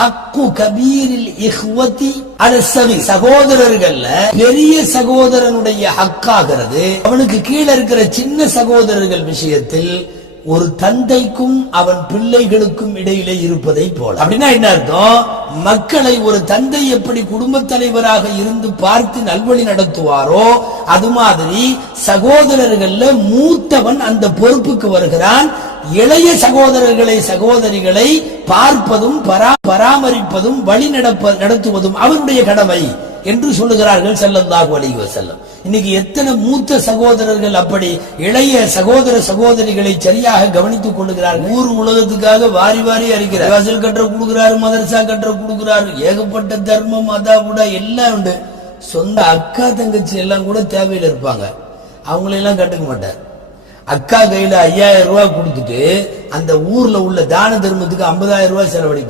ஹக்கு கபீரில் இஹ்வதி அலஸ்ஸகி, சகோதரர்கள்ல பெரிய சகோதரனுடைய ஹக்காகிறது அவனுக்கு கீழே இருக்கிற சின்ன சகோதரர்கள் விஷயத்தில் ஒரு தந்தைக்கும் அவன் பிள்ளைகளுக்கும் இடையிலே இருப்பதை போல. அப்படின்னா என்ன அர்த்தம்? மக்களை ஒரு தந்தை எப்படி குடும்ப தலைவராக இருந்து பார்த்து நல்வழி நடத்துவாரோ அது மாதிரி சகோதரர்கள்ல மூத்தவன் அந்த பொறுப்புக்கு வருகிறான். இளைய சகோதரர்களை சகோதரிகளை பார்ப்பதும் பராமரிப்பதும் வழி நடத்துவதும் அவருடைய கடமை என்று சொல்லுகிறார்கள் ஸல்லல்லாஹு அலைஹி வஸல்லம். இன்னைக்கு எத்தனை மூத்த சகோதரர்கள் அப்படி இளைய சகோதர சகோதரிகளை சரியாக கவனித்துக் கொள்ளுகிறார்கள். ஊர் உலகத்துக்காக வாரி வாரி அறிக்கிறார். வாசல் கட்டுற கொடுக்கிறாரு, மதரசா கட்டுற கொடுக்கிறாரு, ஏகப்பட்ட தர்மம் அதாவுடா எல்லாம் உண்டு. சொந்த அக்கா தங்கச்சி எல்லாம் கூட தேவையில் இருப்பாங்க, அவங்களெல்லாம் கட்டுக்க மாட்டார். அக்கா கையில 5000 ரூபாய் கொடுத்துட்டு அந்த ஊர்ல உள்ள தான தர்மத்துக்கு 50,000 ரூபாய் செலவழிப்பார்.